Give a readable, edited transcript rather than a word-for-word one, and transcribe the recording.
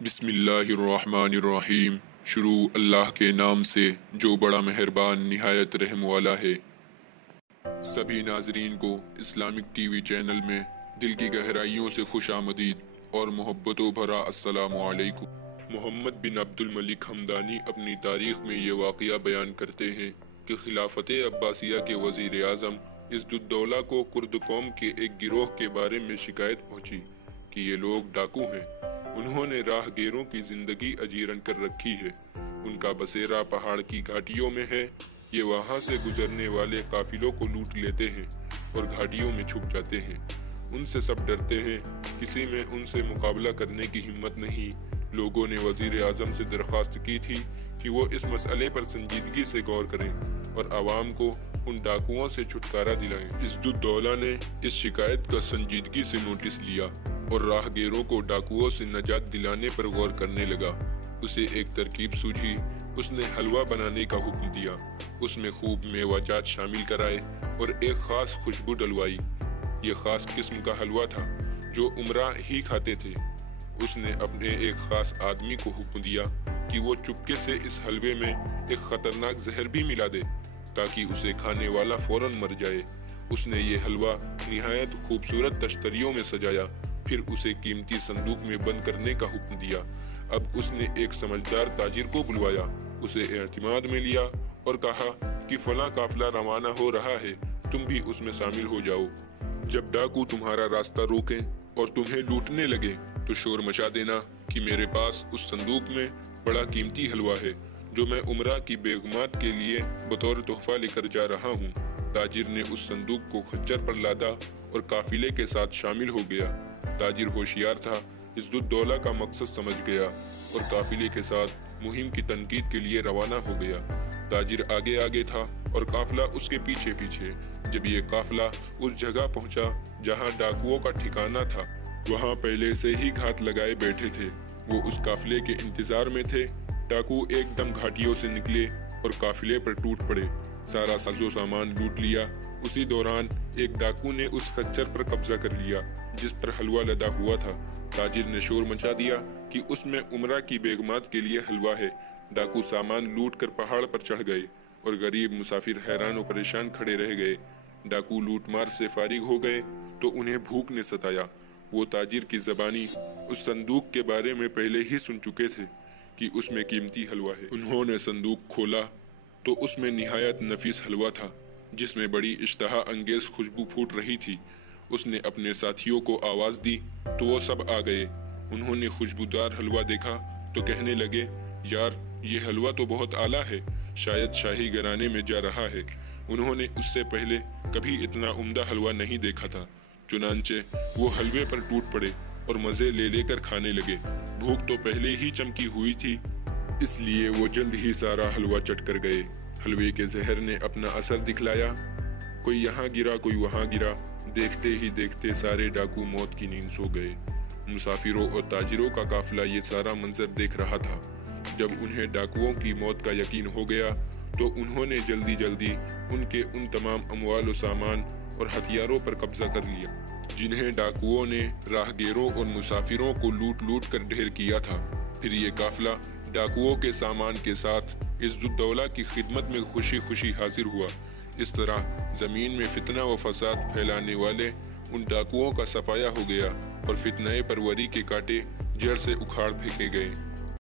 بسم اللہ الرحمن الرحیم۔ شروع اللہ کے نام سے جو بڑا مہربان نہایت رحم والا ہے۔ سبھی ناظرین کو اسلامک ٹی وی چینل میں دل کی گہرائیوں سے خوش آمدید اور محبتوں بھرا السلام علیکم۔ محمد بن عبد الملک حمدانی اپنی تاریخ میں یہ واقعہ بیان کرتے ہیں کہ خلافت عباسیہ کے وزیر اعظم عزت الدولہ کو کرد قوم کے ایک گروہ کے بارے میں شکایت پہنچی کہ یہ لوگ ڈاکو ہیں، انہوں نے راہ گیروں کی زندگی اجیرن کر رکھی ہے، ان کا بسیرا پہاڑ کی گھاٹیوں میں ہے، یہ وہاں سے گزرنے والے قافلوں کو لوٹ لیتے ہیں اور گھاٹیوں میں چھپ جاتے ہیں، ان سے سب ڈرتے ہیں، کسی میں ان سے مقابلہ کرنے کی ہمت نہیں۔ لوگوں نے وزیر اعظم سے درخواست کی تھی کہ وہ اس مسئلے پر سنجیدگی سے غور کریں اور عوام کو ان ڈاکوؤں سے چھٹکارا دلائیں۔ عزت الدولہ نے اس شکایت کا سنجیدگی سے نوٹس لیا اور راہ گیروں کو ڈاکوؤں سے نجات دلانے پر غور کرنے لگا۔ اسے ایک ترکیب سوجھی، اس نے حلوہ بنانے کا حکم دیا، اس میں خوب میوہ جات شامل کرائے اور ایک خاص خوشبو ڈلوائی۔ یہ خاص قسم کا حلوہ تھا جو امراء ہی کھاتے تھے۔ اس نے اپنے ایک خاص آدمی کو حکم دیا کہ وہ چپکے سے اس حلوے میں ایک خطرناک زہر بھی ملا دے تاکہ اسے کھانے والا فوراً مر جائے۔ اس نے یہ حلوہ نہایت خوبصورت تشتریوں میں سجایا، پھر اسے قیمتی صندوق میں بند کرنے کا حکم دیا۔ اب اس نے ایک سمجھدار تاجر کو بلوایا، اسے اعتماد میں لیا اور کہا کہ فلاں قافلہ روانہ ہو رہا ہے، تم بھی اس میں شامل ہو جاؤ۔ جب ڈاکو تمہارا راستہ روکیں اور تمہیں لوٹنے لگے تو شور مچا دینا کہ میرے پاس اس صندوق میں بڑا قیمتی حلوہ ہے جو میں امراء کی بیگمات کے لیے بطور تحفہ لے کر جا رہا ہوں۔ تاجر نے اس صندوق کو خچر پر لادا اور قافلے کے ساتھ شامل ہو گیا۔ تاجر ہوشیار تھا، عزت الدولہ کا مقصد سمجھ گیا اور قافلے کے ساتھ مہم کی تنقید کے لیے روانہ ہو گیا۔ تاجر آگے آگے تھا اور قافلہ اس کے پیچھے پیچھے۔ جب یہ قافلہ اس جگہ پہنچا جہاں ڈاکوؤں کا ٹھکانہ تھا، وہاں پہلے سے ہی گھات لگائے بیٹھے تھے، وہ اس قافلے کے انتظار میں تھے۔ ڈاکو ایک دم گھاٹیوں سے نکلے اور قافلے پر ٹوٹ پڑے، سارا ساز و سامان لوٹ لیا۔ اسی دوران ایک ڈاکو نے اس خچر پر قبضہ کر لیا جس پر حلوہ لدا ہوا تھا۔ تاجر نے شور مچا دیا کہ اس میں امراء کی بیگمات کے لیے حلوہ ہے۔ ڈاکو سامان لوٹ کر پہاڑ پر چڑھ گئے اور غریب مسافر حیران و پریشان کھڑے رہ گئے۔ ڈاکو لوٹ مار سے فارغ ہو گئے تو انہیں بھوک نے ستایا۔ وہ تاجر کی زبانی اس صندوق کے بارے میں پہلے ہی سن چکے تھے کہ اس میں قیمتی حلوہ ہے۔ انہوں نے صندوق کھولا تو اس میں نہایت نفیس حلوہ تھا جس میں بڑی اشتہا انگیز خوشبو پھوٹ رہی تھی۔ اس نے اپنے ساتھیوں کو آواز دی تو وہ سب آ گئے۔ انہوں نے خوشبودار حلوہ دیکھا تو کہنے لگے، یار یہ حلوہ تو بہت اعلیٰ ہے، شاید شاہی گھرانے میں جا رہا ہے۔ انہوں نے اس سے پہلے کبھی اتنا عمدہ حلوہ نہیں دیکھا تھا، چنانچہ وہ حلوے پر ٹوٹ پڑے اور مزے لے لے کر کھانے لگے۔ بھوک تو پہلے ہی چمکی ہوئی تھی، اس لیے وہ جلد ہی سارا حلوہ چٹ کر گئے۔ حلوے کے زہر نے اپنا اثر دکھلایا، کوئی یہاں گرا کوئی وہاں گرا، دیکھتے ہی دیکھتے سارے ڈاکو موت کی نیند سو گئے۔ مسافروں اور تاجروں کا قافلہ یہ سارا منظر دیکھ رہا تھا۔ جب انہیں ڈاکوؤں کی موت کا یقین ہو گیا تو انہوں نے جلدی جلدی ان کے ان تمام اموال و سامان اور ہتھیاروں پر قبضہ کر لیا جنہیں ڈاکوؤں نے راہ گیروں اور مسافروں کو لوٹ لوٹ کر ڈھیر کیا تھا۔ پھر یہ قافلہ ڈاکوؤں کے سامان کے ساتھ عزت الدولہ کی خدمت میں خوشی خوشی حاضر ہوا۔ اس طرح زمین میں فتنہ و فساد پھیلانے والے ان ڈاکوؤں کا صفایا ہو گیا اور فتنہ پروری کے کانٹے جڑ سے اکھاڑ پھینکے گئے۔